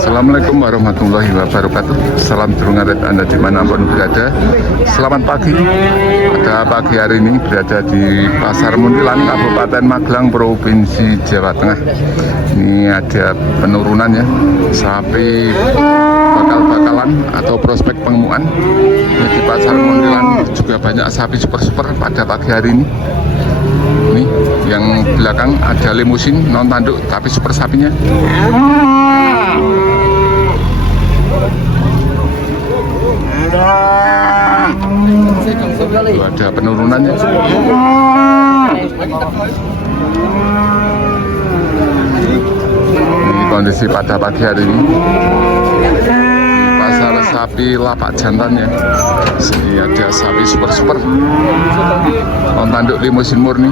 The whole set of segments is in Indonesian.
Assalamualaikum warahmatullahi wabarakatuh. Salam durungan Anda dimanapun berada. Selamat pagi. Pada pagi hari ini berada di Pasar Muntilan, Kabupaten Magelang, Provinsi Jawa Tengah. Ini ada penurunan ya, sapi bakal-bakalan atau prospek pengemuan. Ini di Pasar Muntilan juga banyak sapi super-super pada pagi hari ini. Ini yang belakang ada limusin non tanduk tapi super sapinya. Itu ada penurunannya. Ini kondisi pada pagi hari ini. Pasar sapi lapak jantan ya. Sini ada sapi super-super non tanduk limusin murni.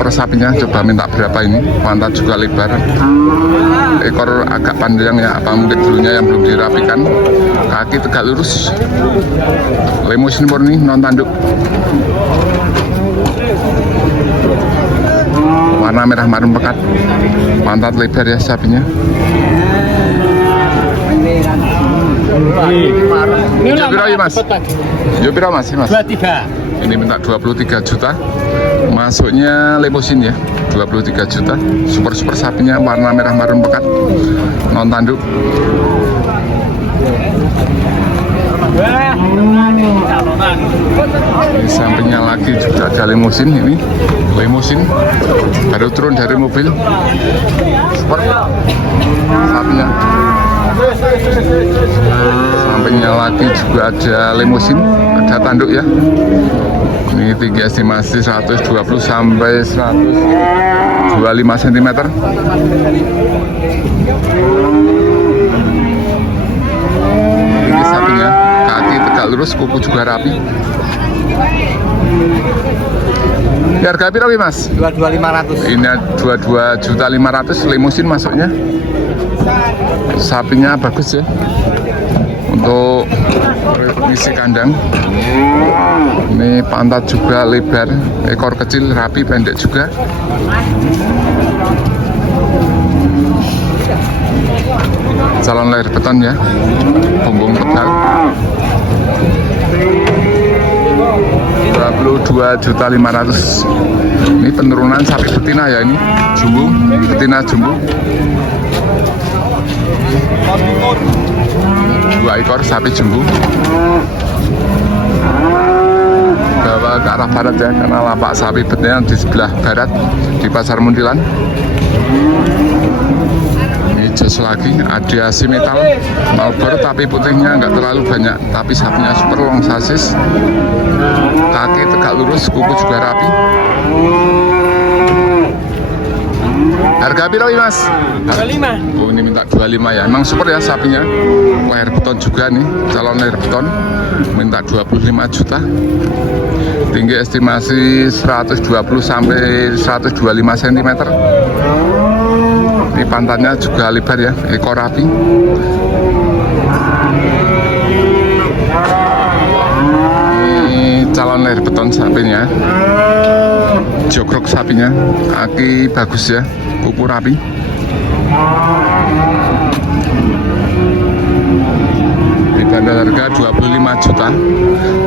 Per sapinya coba minta berapa ini, pantat juga lebar, ekor agak panjang ya, apa mungkin dulunya yang belum dirapikan, kaki tegak lurus, limusin murni non tanduk, warna merah marun pekat, pantat lebar ya sapinya. Jopiro mas, Jopiro mas, 23. Ini minta 23 juta. Masuknya limusin ya, 23 juta. Super-super sapinya warna merah marun pekat, non tanduk. Di sampingnya lagi juga ada limusin. Ini limusin baru turun dari mobil. Super sapinya. Sampingnya lagi juga ada limusin, ada tanduk ya. Ini tinggi estimasi 120 sampai 125 cm. Ini sapinya, kaki tegak lurus, kuku juga rapi. Ya, harga berapa mas? 22.500. Ini 22.500.000 limusin masuknya. Sapinya bagus ya. Untuk isi kandang. Ini pantat juga lebar, ekor kecil rapi, pendek juga. Calon lahir beton ya, punggung tebal. 22.500.000. Ini penurunan sapi betina ya, ini jumbo, betina jumbo. 2 ekor sapi jumbo. Bawa ke arah barat ya, karena lapak sapi betina di sebelah barat di Pasar Muntilan. Ini jos lagi, ada simetal Malboro tapi putihnya nggak terlalu banyak, tapi sapinya super long sasis, kaki tegak lurus, kuku juga rapi. Harga berapa mas? 25. Oh, ini minta 25 ya. Emang super ya sapinya. Lahir beton juga nih, calon lahir beton. Minta 25 juta. Tinggi estimasi 120 sampai 125 cm. Ini pantatnya juga lebar ya, ekor rapi. Ini calon lahir beton sapinya. Jogrok sapinya, kaki bagus ya, kuku rapi. Bandar harga 25 juta.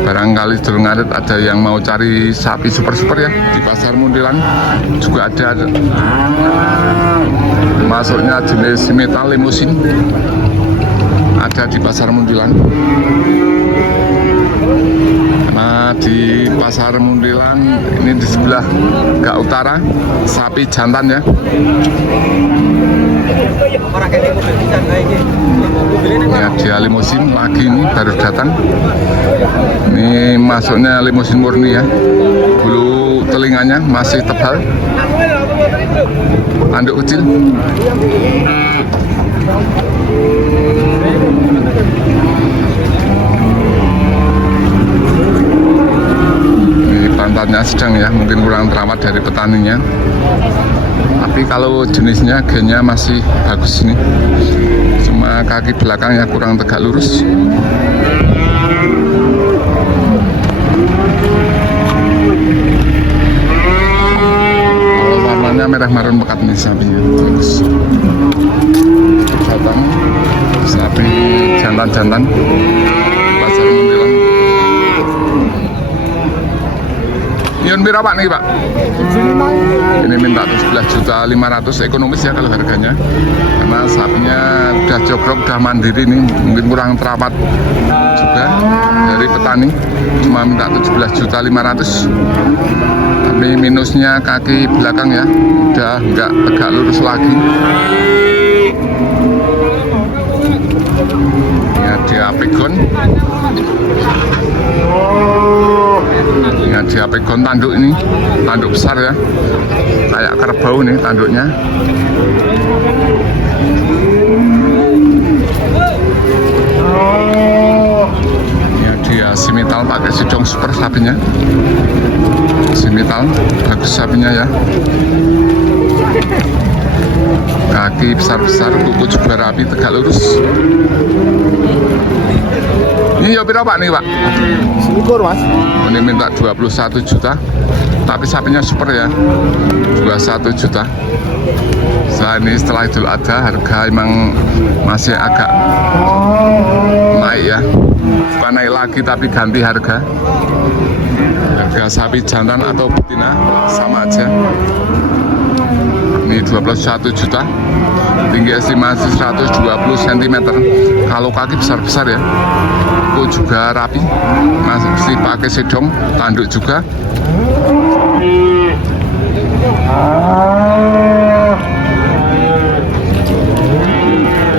Barangkali sedulur ngarit ada yang mau cari sapi super-super ya, di Pasar Muntilan juga ada. Masuknya jenis metal limusin, ada di Pasar Muntilan. Nah, di Pasar Muntilan ini di sebelah Gak Utara, sapi jantan ya. Ya, dia limusin lagi ini baru datang. Ini masuknya limusin murni ya. Bulu telinganya masih tebal. Tanduk kecil. Pantatnya sedang ya, mungkin kurang terawat dari petaninya, tapi kalau jenisnya gennya masih bagus nih, cuma kaki belakangnya kurang tegak lurus. warna merah marun pekat nih sapinya. Bagus. Datang sapi jantan-jantan di pasar Muntilan. Yun berapa nih Pak? Ini minta 11.500.000, ekonomis ya kalau harganya, karena sapinya udah jogrok, udah mandiri nih, mungkin kurang terawat juga dari petani, cuma minta 17.500.000. Tapi minusnya kaki belakang ya, udah nggak tegak lurus lagi. Ya dia pegon. Ya dia pegon tanduk ini, tanduk besar ya, kayak kerbau nih tanduknya. Ya dia simital pakai sidong super sapinya, simital bagus sapinya ya. Kaki besar-besar, kuku juga rapi, tegak lurus. Ini ya berapa nih Pak? Selikur Mas. Ini minta 21 juta, tapi sapinya super ya, 21 juta. Nah ini setelah Idul Adha harga emang masih agak naik ya, bukan naik lagi tapi ganti harga. Harga sapi jantan atau betina sama aja. Ini 21 juta, tinggi estimasi 120 cm. Kalau kaki besar-besar ya, kuku juga rapi, masih pakai sidong, tanduk juga.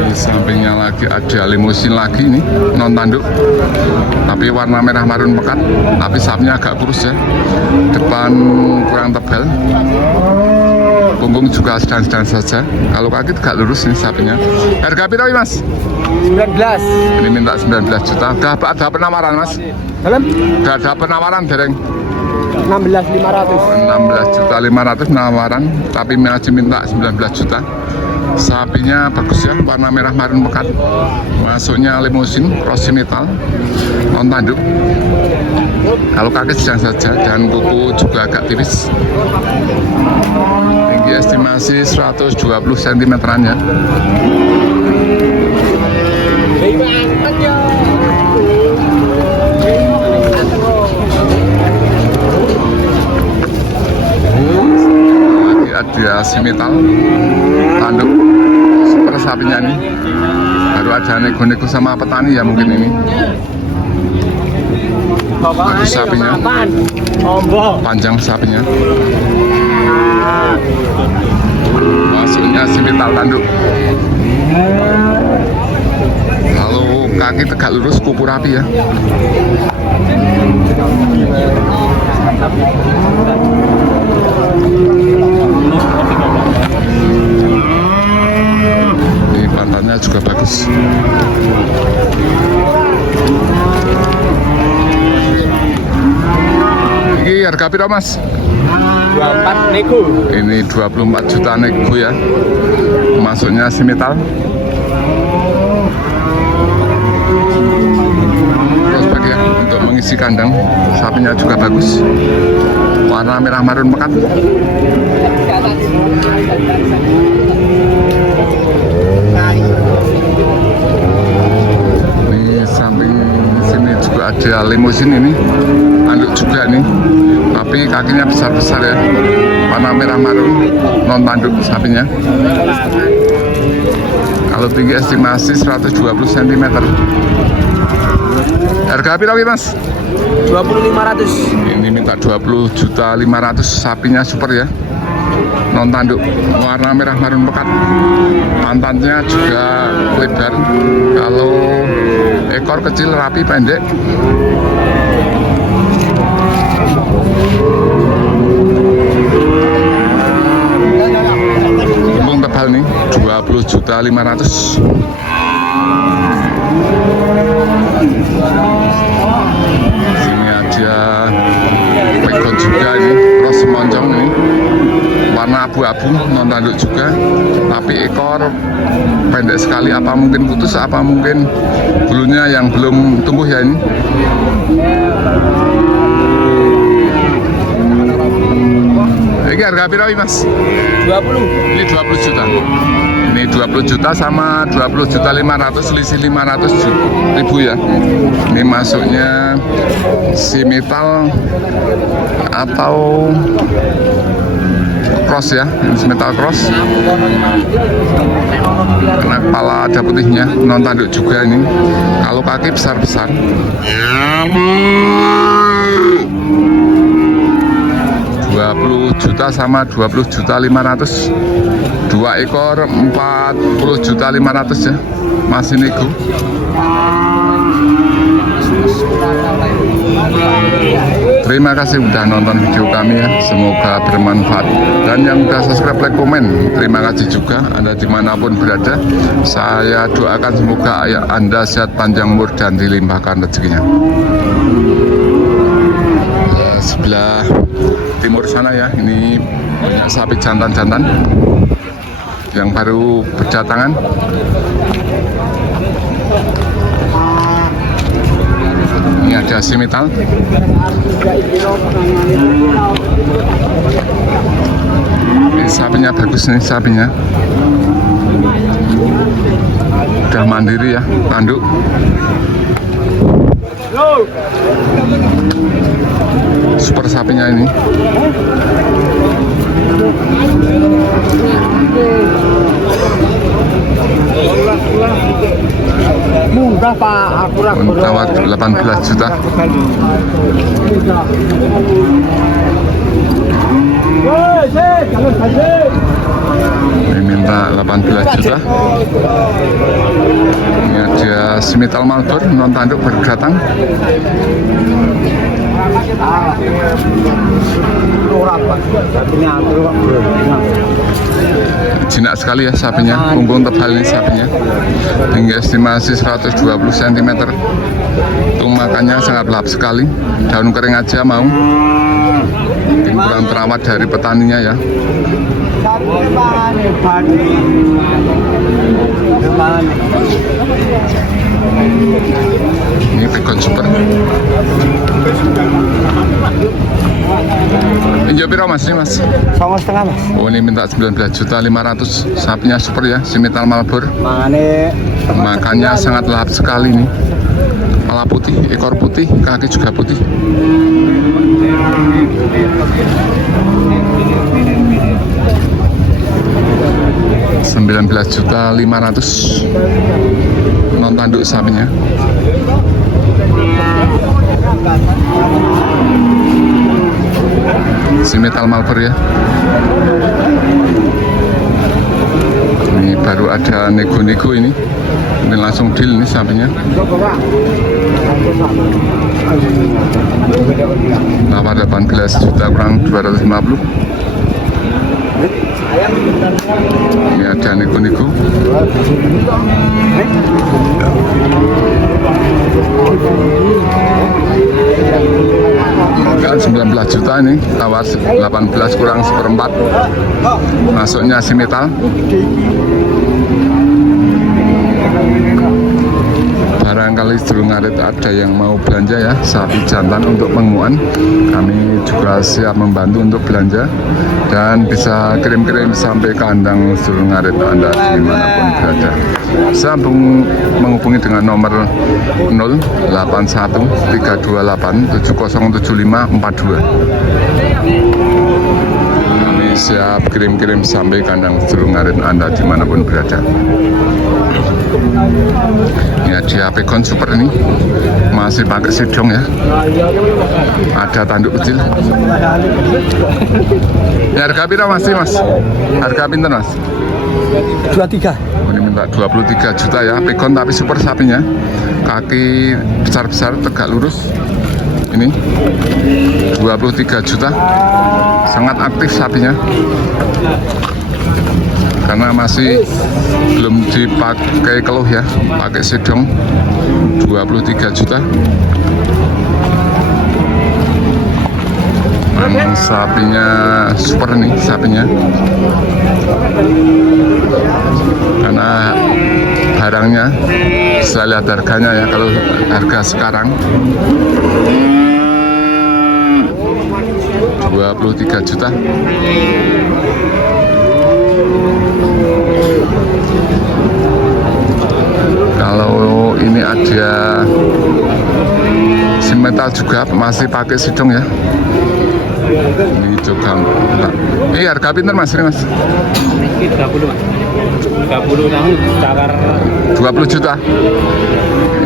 Di sampingnya lagi ada limusin lagi nih, non tanduk, tapi warna merah marun pekat, tapi sapinya agak kurus ya, depan kurang tebal, punggung juga sedang-sedang saja. Kalau kaki tegak lurus nih sapinya. Harga pirawi Mas? 19. Ini minta 19 juta. Udah ada penawaran Mas? Dalam Udah ada penawaran dereng? 16.500. 16.500.000 penawaran, tapi masih minta 19 juta. Sapinya bagus ya, warna merah marun pekat, masuknya limusin, prosimital, non tanduk. Kalau kaki sedang saja dan kuku juga agak tipis. Tinggi estimasi 120 cm-an ya. Lagi ada simital, tanduk, super sapinya nih. Baru ada nego-nego sama petani ya mungkin ini. Bagus sapinya, panjang sapinya. Masuknya simital tanduk. Lalu kaki tegak lurus, kuku rapi ya. Ini pantatnya juga bagus. Ini harga piro Mas? 24 nego. Ini 24 juta nego ya. Masuknya simital. Terus bagi ya, untuk mengisi kandang, sapinya juga bagus. Warna merah marun pekat. Ini samping sini juga ada limusin ini, tanduk juga nih, tapi kakinya besar-besar ya. Warna merah marun, non tanduk sapinya. Kalau tinggi estimasi 120 cm. Harga pirawi Mas? 20.500. Ini minta 20.500.000, sapinya super ya, non tanduk, warna merah marun pekat, pantatnya juga lebar. Kalau ekor kecil rapi pendek. Punggung tebal nih, 20.500.000. Sini ada pegon juga ini, cross monjong ini, warna abu-abu, non tanduk juga, tapi ekor pendek sekali. Apa mungkin putus, apa mungkin bulunya yang belum tumbuh ya ini. Ini harga berapa Mas? 20. Ini 20 juta. Ini 20 juta sama 20 juta 500, selisih 500 ribu ya. Ini masuknya si metal atau cross ya, ini metal cross. Karena kepala ada putihnya, non tanduk juga ini. Kalau kaki besar-besar. 20 juta sama 20 juta 500, 2 ekor 40 juta 500 ya, masih nego. Terima kasih udah nonton video kami ya, semoga bermanfaat. Dan yang udah subscribe, like, komen, terima kasih juga. Anda dimanapun berada, saya doakan semoga Anda sehat, panjang umur, dan dilimpahkan rezekinya. Sebelah timur sana ya, ini sapi jantan-jantan yang baru berdatangan. Ini ada si metal. Ini sapinya bagus nih, sapinya udah mandiri ya, tanduk. Super sapinya ini. Murah Pak, aku Tawar 18 juta. Ini minta 18 juta. Ini ada si metal Malbor non tanduk baru datang. Jinak sekali ya sapinya, punggung tebal ini sapinya, hingga estimasi 120 cm. Itu makannya sangat lahap sekali, daun kering aja mau. Mungkin kurang terawat dari petaninya ya. Ini Pegon Super. Injak piro Mas ini Mas? 2,5 Mas. Oh ini minta 19 juta 500. Sapinya super ya, si metal Malbor. Makannya sangat lahap sekali nih. Kepala putih, ekor putih, kaki juga putih. Rp19.500.000 non tanduk sapinya. Si metal Malbor ya. Ini baru ada nego-nego ini. Ini langsung deal nih sapinya. Nawar 18 juta kurang 250. Ini ada nego-nego. Kan 19 juta ini, tawar 18 kurang seperempat. Masuknya si metal. Barangkali sedulur ngarit ada yang mau belanja ya, sapi jantan untuk penguan, kami juga siap membantu untuk belanja dan bisa kirim-kirim sampai kandang sedulur ngarit Anda dimanapun berada. Bisa menghubungi dengan nomor 081 328 707542. Kami siap kirim-kirim sampai kandang sedulur ngarit Anda dimanapun berada. Ini ada Pegon Super ini, masih pakai sidong ya, ada tanduk kecil. Ya, harga berapa Mas? Harga pinter Mas? 23. Ini minta 23 juta ya, Pegon tapi super sapinya, kaki besar-besar tegak lurus. Ini 23 juta, sangat aktif sapinya karena masih belum dipakai keluh ya, pakai sedong. 23 juta. Memang sapinya super nih sapinya, karena barangnya bisa lihat harganya ya. Kalau harga sekarang 23 juta. Kalau ini ada simental juga, masih pakai sidong ya. Ini juga ini harga pinter mas, ini mas? Ini 30 mas. 30 tahun tawar 20 juta.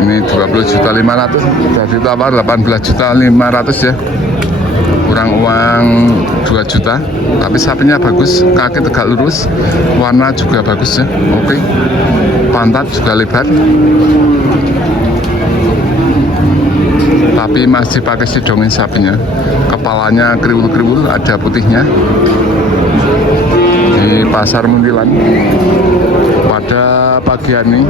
Ini 20 juta 500. Jadi tawar 18 juta 500 ya. Kurang uang 2 juta. Tapi sapinya bagus, kaki tegak lurus, warna juga bagus ya. Oke. Pantat juga lebar. Tapi masih pakai sidongin sapinya. Kepalanya kriwul-kriwul, ada putihnya. Di pasar Muntilan pada pagi ini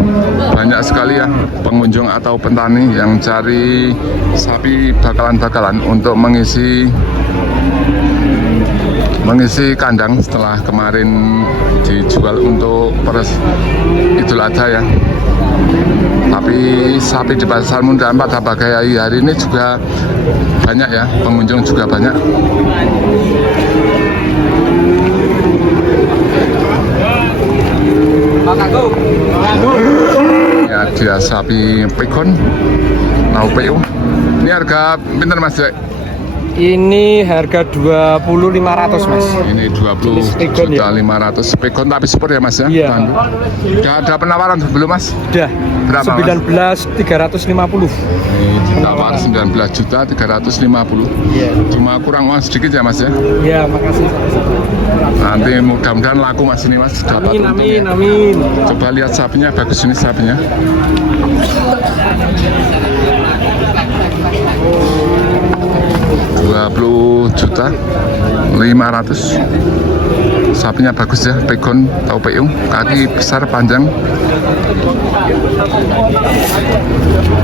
banyak sekali ya pengunjung atau petani yang cari sapi bakalan-bakalan untuk mengisi kandang setelah kemarin dijual untuk Idul Adha ya. Tapi sapi di pasar Muntilan pada pagi hari ini juga banyak ya, pengunjung juga banyak. Ini ada sapi pegon, mau PU. Ini harga pinter mas Dek? ini harga 20.500 mas. Ini 20 Pegon, juta ya? 500 pegon tapi super ya mas ya? Iya. Sudah ada penawaran belum mas? Udah. Berapa, 19.350. Ini ditawar 19 juta 350. Iya. Cuma kurang uang sedikit ya mas ya? Iya, makasih. Nanti mudah-mudahan laku mas ini mas. Dapat Amin, untung amin, ya. amin. Coba lihat sapinya, bagus ini sapinya. Juta 500. Sapinya bagus ya, pegon atau PU, kaki besar panjang,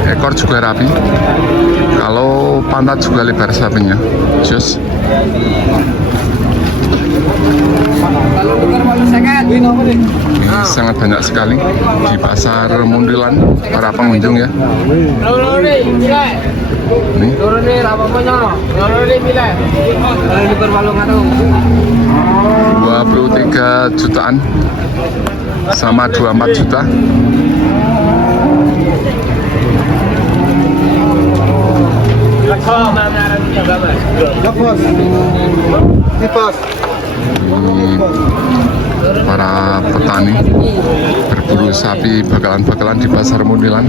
ekor juga rapi. Kalau pantat juga lebar sapinya, jos. Ini sangat banyak sekali di pasar Muntilan para pengunjung ya. Ini 23 jutaan sama 24 juta. Para petani berburu sapi bakalan-bakalan di pasar Muntilan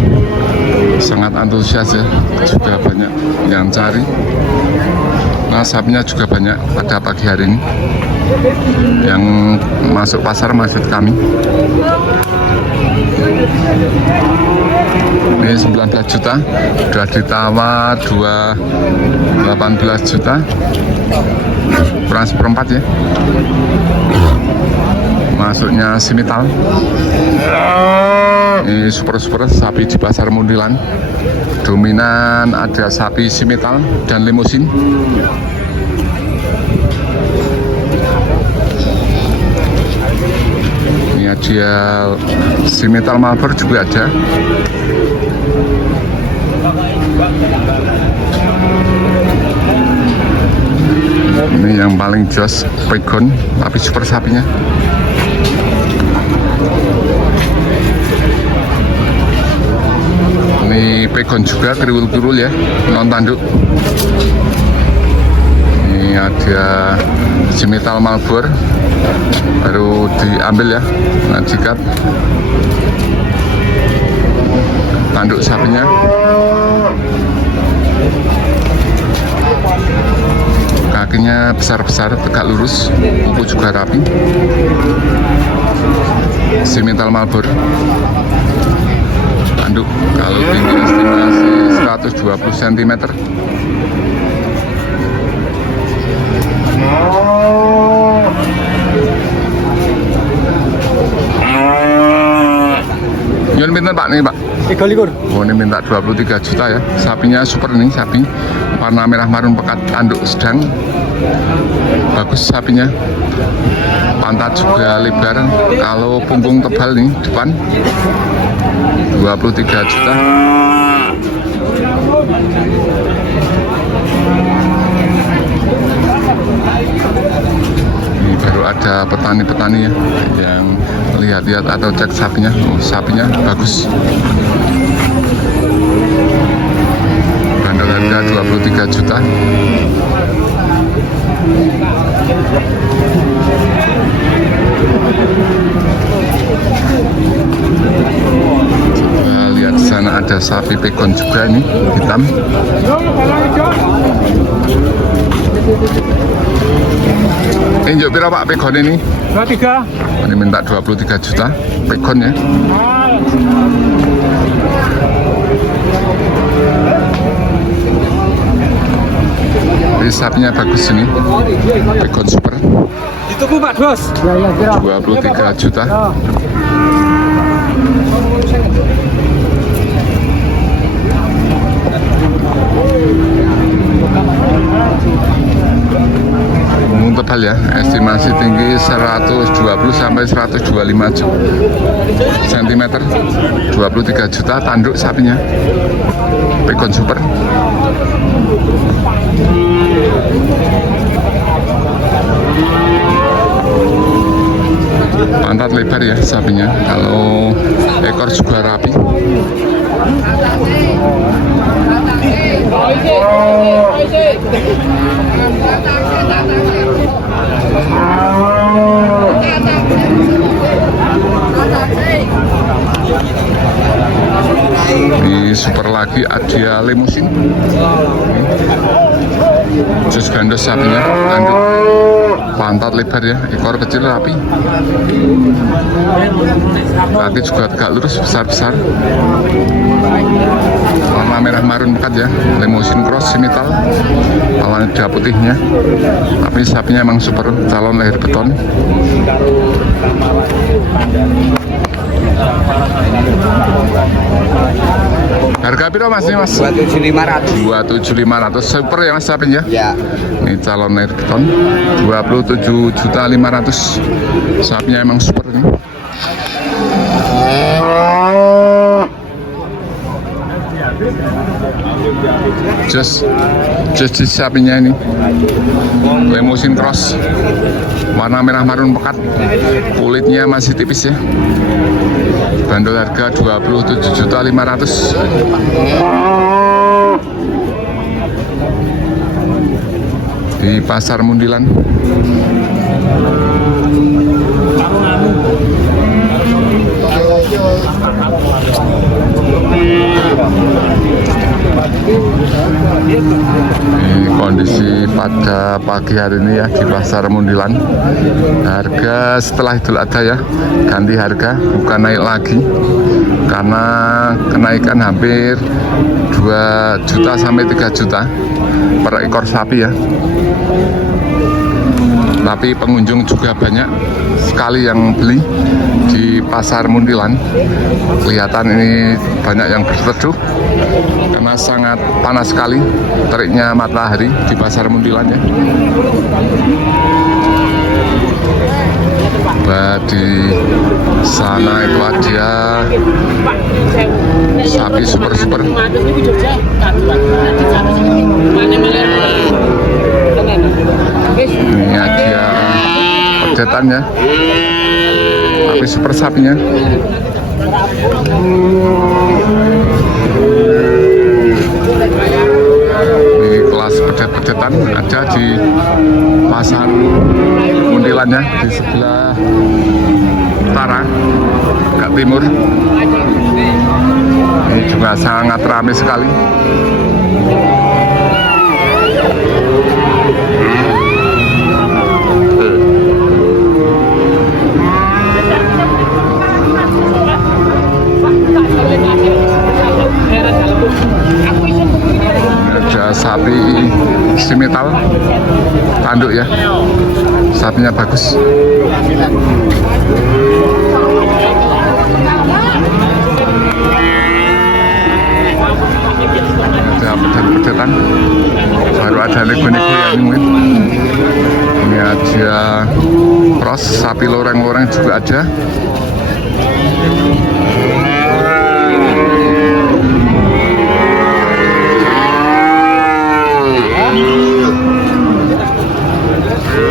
sangat antusias ya, juga banyak yang cari. Nah sapinya juga banyak pada pagi hari ini yang masuk pasar masjid kami. Ini 19 juta, sudah ditawar 18 juta, kurang seperempat ya. Masuknya simital. Ini super-super sapi di pasar Muntilan. Dominan ada sapi simital dan limusin. Ini ada simital Malbor juga ada. Ini yang paling jos pegon tapi super sapinya. Ini pegon juga kriwul-kriwul ya, non tanduk. Ini ada simital Malbor baru diambil ya, ngajikat. Tanduk sapinya. Kakinya besar-besar, tegak lurus, kuku juga rapi. Simital Malbor. Tanduk, kalau tinggi estimasi 120 cm. Yun pinten Pak nih Pak? 23. Oh ini minta 23 juta ya. Sapinya super nih, sapi warna merah marun pekat, tanduk sedang, bagus sapinya. Pantat juga lebar, kalau punggung tebal nih depan. 23 juta. ada petani-petani ya yang lihat-lihat atau cek sapinya. Oh, sapinya bagus. Bandol harga 23 juta. Coba lihat sana, ada sapi pegon juga nih, hitam. Injuk pira Pak pegon ini? 23. Ini minta 23 juta pegon ya. Ini sapinya bagus ini, pegon super. Dituku Pak Bos. 23 juta. Umum tebal ya, estimasi tinggi 120 sampai 125 cm, 23 juta, tanduk sapinya, pegon super. Pantat lebar ya sapinya, kalau ekor juga rapi. Ini super lagi ada limusin. Jus gandos sapinya, tanduk, pantat lebar ya, ekor kecil rapi, kaki juga tegak lurus, besar-besar, warna merah marun pekat ya, limusin cross simital, kepalanya ada putihnya, tapi sapinya emang super, calon lahir beton. Harga piro Mas ini Mas? 27.500. 27.500 super ya Mas sapinya? Ya. Ini calon air beton 27.500.000. Sapinya emang super ini. Just di sapinya ini limusin cross, warna merah marun pekat, kulitnya masih tipis ya. Bandol harga 27.500.000. Di Pasar Mundilan. Ini kondisi pada pagi hari ini ya di Pasar Mundilan. Harga setelah Idul Adha ya ganti harga, bukan naik lagi karena kenaikan hampir 2 juta sampai 3 juta per ekor sapi ya. Tapi pengunjung juga banyak sekali yang beli di Pasar Mundilan. Kelihatan ini banyak yang berteduh karena sangat panas sekali teriknya matahari di Pasar Mundilan ya. Di sana itu ada sapi super. Ini ada pedetannya, tapi super sapinya. Ini kelas pedet-pedetan ada di Pasar Mundilannya di sebelah utara, ke timur. Ini juga sangat ramai sekali. Ada sapi simital, tanduk ya, sapinya bagus. Ada pedet-pedetan, baru ada nego-nego ya ini mungkin. Ini ada cross, sapi loreng-loreng juga ada.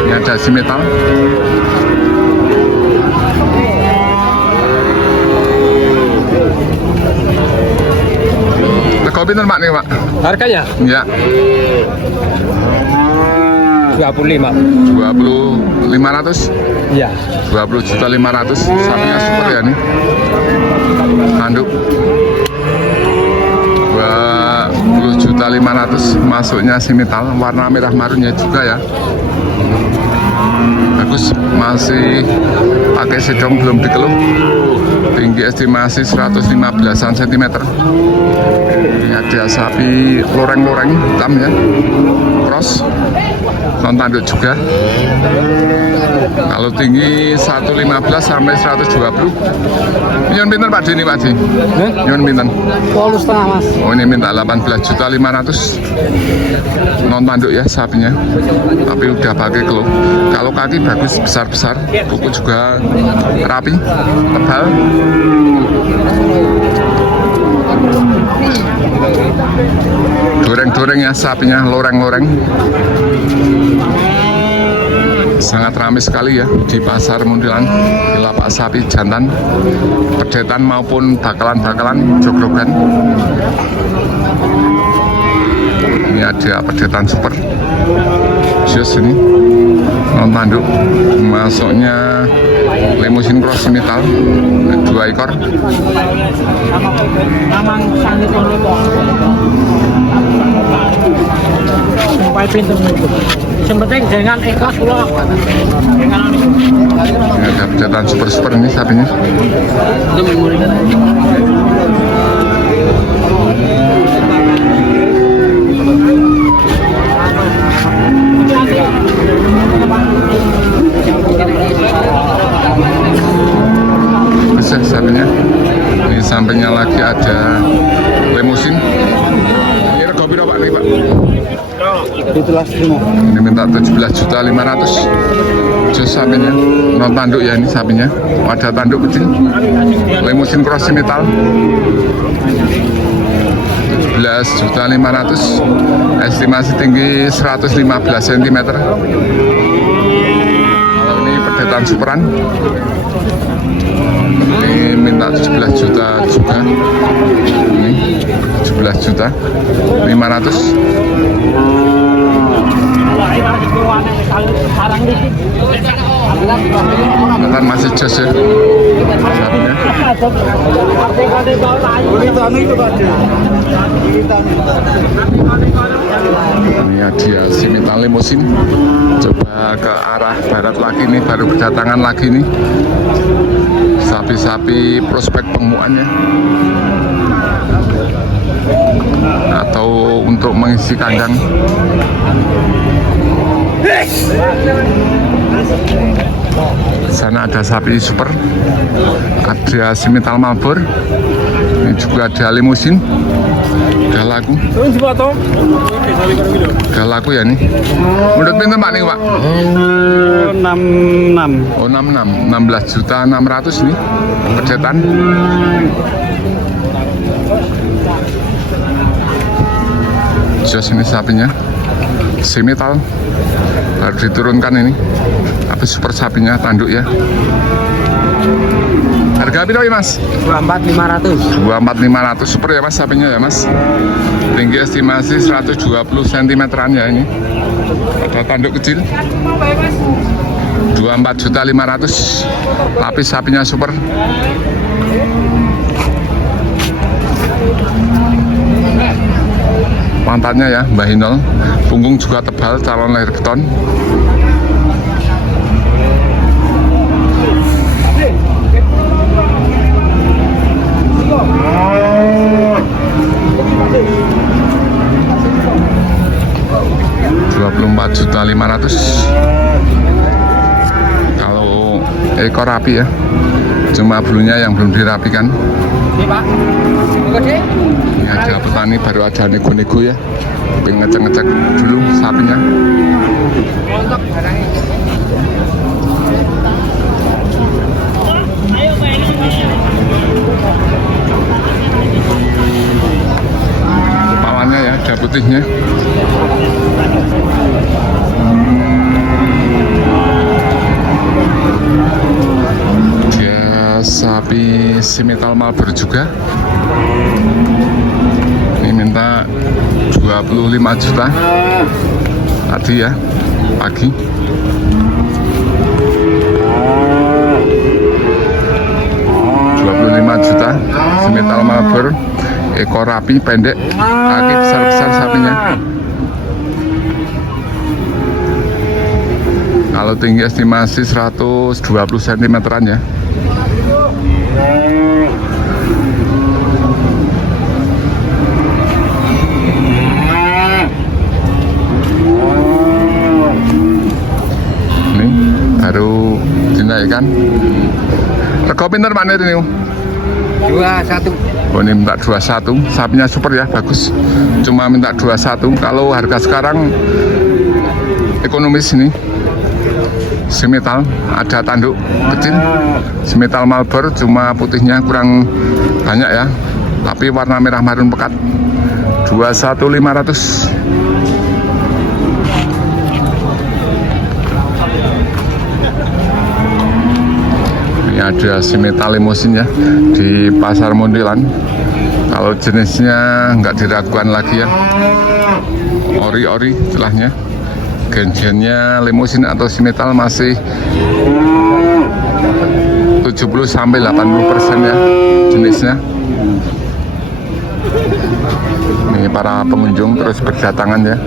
Ini ada si metal. pinten Pak nih Pak? Harganya Ya, 25. 20.500. Iya. 20.500.000. Sapinya super ya nih. Tanduk 20.500.000. Masuknya simital, warna merah marunnya juga ya. Bagus, masih pakai sedong, belum dikeluh. Tinggi estimasi 115 cm. Ini ada sapi loreng-loreng hitam ya, cross, non tanduk juga. Kalau tinggi 115 sampai 120. Nyun pinten Pak Dini Pak Di? Nyun pinten? 12,5 Mas. Oh ini minta 18.500.000. Non tanduk ya sapinya, tapi udah pakai keluh. Kalau kaki bagus, besar-besar, kuku juga rapi, tebal. Doreng-doreng ya sapinya, loreng-loreng. Sangat ramai sekali ya di pasar Muntilan, di lapak sapi jantan, pedetan maupun bakalan-bakalan, jog-jogan. Ini ada pedetan super, Zeus ini, non tanduk, masuknya limusin cross simital, 2 ekor. Yang penting jangan ikhlas loh. Ini ada pedetan super ini sapinya. Bisa sapinya. Di sampingnya lagi ada limusin. Ini rego piro Pak nih Pak? Ini minta 17.500.000. Jus sapinya, non tanduk ya ini sapinya. Ada tanduk kecil. Limusin cross simital. 17.500.000. Estimasi tinggi 115 cm. Kalau ini pedetan superan. Ini minta 17 juta juga. Ini 17.500.000. Kan masih jos ya sapinya. Ini dia simital limusin. Coba ke arah barat lagi nih, baru berdatangan lagi nih sapi-sapi prospek penguannya atau untuk mengisi kandang. Sana ada sapi super, ada simital Malbor, ini juga ada limusin, udah laku ya nih. Menurut pinten Pak nih Pak? 66. Oh 66, 16.600.000 nih pedetan. Jos ini sapinya, simital, baru diturunkan ini, tapi super sapinya tanduk ya. Harga berapa Mas? 24.500. 24.500, super ya Mas sapinya ya Mas. Tinggi estimasi 120 cm-an ya ini. Ada tanduk kecil. 24.500.000. Lapis sapinya super. Pantatnya ya Mbah Hinol, punggung juga tebal, calon lahir beton. Rp24.500.000. Kalau ekor rapi ya, cuma bulunya yang belum dirapikan. Ini ada petani baru ada nego-nego ya, pengen ngecek-ngecek dulu sapinya. Kepalanya ya, ada putihnya. Dia sapi simital Malbor juga. Ini minta minta 25 juta tadi ya pagi. Juta semetal Malboro, ekor rapi pendek, kaki besar-besar sapinya. Kalau tinggi estimasi 120 cm-an ya. Ini baru dinaikkan. Rego pinter mana ini? 21. Oh, ini minta 21, sapinya super ya, bagus. Cuma minta 21. Kalau harga sekarang ekonomis ini. Semetal ada tanduk kecil, semetal Malboro, cuma putihnya kurang banyak ya, tapi warna merah marun pekat. 21.500. Ini ada semetal limusin ya di Pasar Muntilan. Kalau jenisnya nggak diragukan lagi ya, ori-ori istilahnya. Genjennya limusin atau semetal masih 70-80% ya jenisnya. Ini para pengunjung terus berdatangan ya.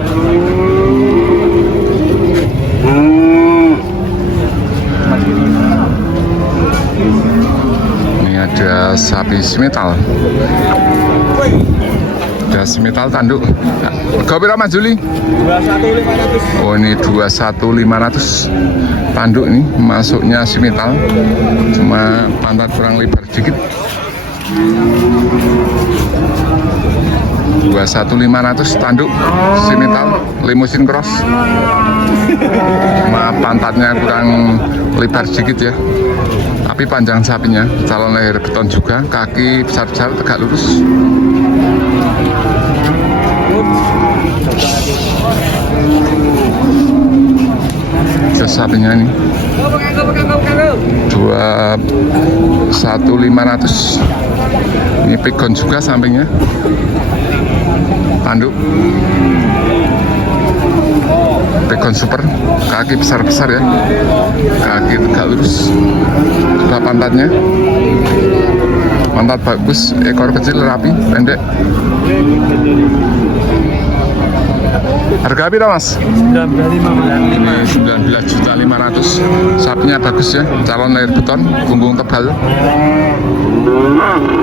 Ini ada sapi semetal. Ada semetal tanduk. Kau berapa Mas Juli? 21.500. Oh, ini 21.500 tanduk nih, masuknya semetal, cuma pantat kurang lebar dikit. 21.500 tanduk semetal limusin cross, cuma pantatnya kurang lebar sedikit ya, tapi panjang sapinya, calon leher beton juga, kaki besar-besar tegak lurus. Sapinya ini 21.500. Ini pegon juga sampingnya, tanduk pegon super, kaki besar-besar ya, kaki tegak lurus, sudah pantatnya, pantat bagus, ekor kecil rapi pendek. Harga berapa Mas? 19.500. Ini 19.500. Sapinya bagus ya, calon leher beton, punggung tebal.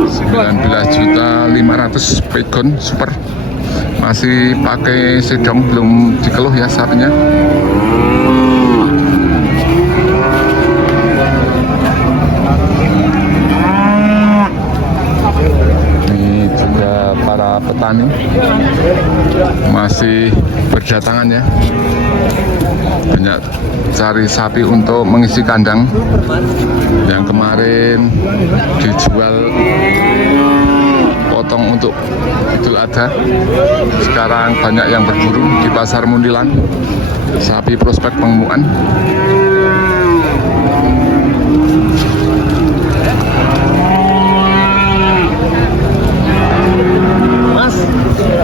19.500 pegon super. Masih pakai sedong, belum dikeluh ya sapinya. Ini juga para petani masih berdatangan ya, banyak cari sapi untuk mengisi kandang. Yang kemarin dijual potong untuk Idul Adha, sekarang banyak yang berburu di Pasar Muntilan, sapi prospek pengumuman. Mas,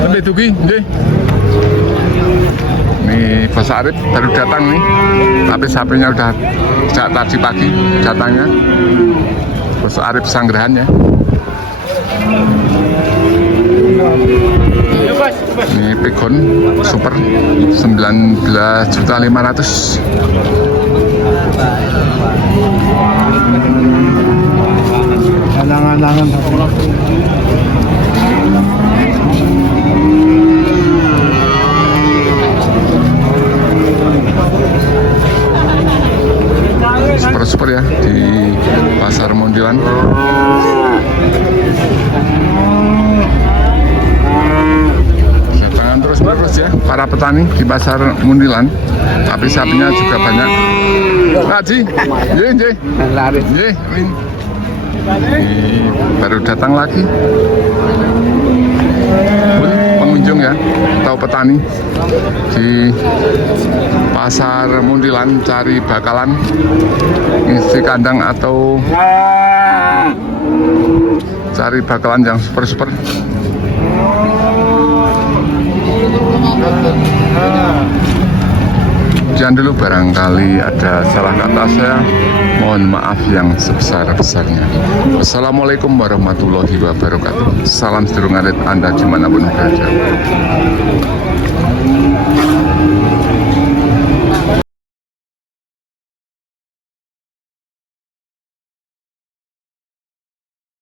lebih tugi, nggih. Ini Bos Arif baru datang nih, tapi sapinya udah sejak tadi pagi datangnya. Bos Arif Sanggrahan ya. Ini pegon super 19.500. Anang-anangan. Super ya di Pasar Muntilan. Datangan terus ya para petani di Pasar Muntilan, tapi sapinya juga banyak. Haji, ye, baru datang lagi. Pengunjung ya, atau petani di Pasar Muntilan cari bakalan isi kandang atau cari bakalan yang super-super. Sekian dulu, barangkali ada salah kata saya, mohon maaf yang sebesar-besarnya. Wassalamualaikum warahmatullahi wabarakatuh. Salam sedulur ngarit Anda dimanapun berada.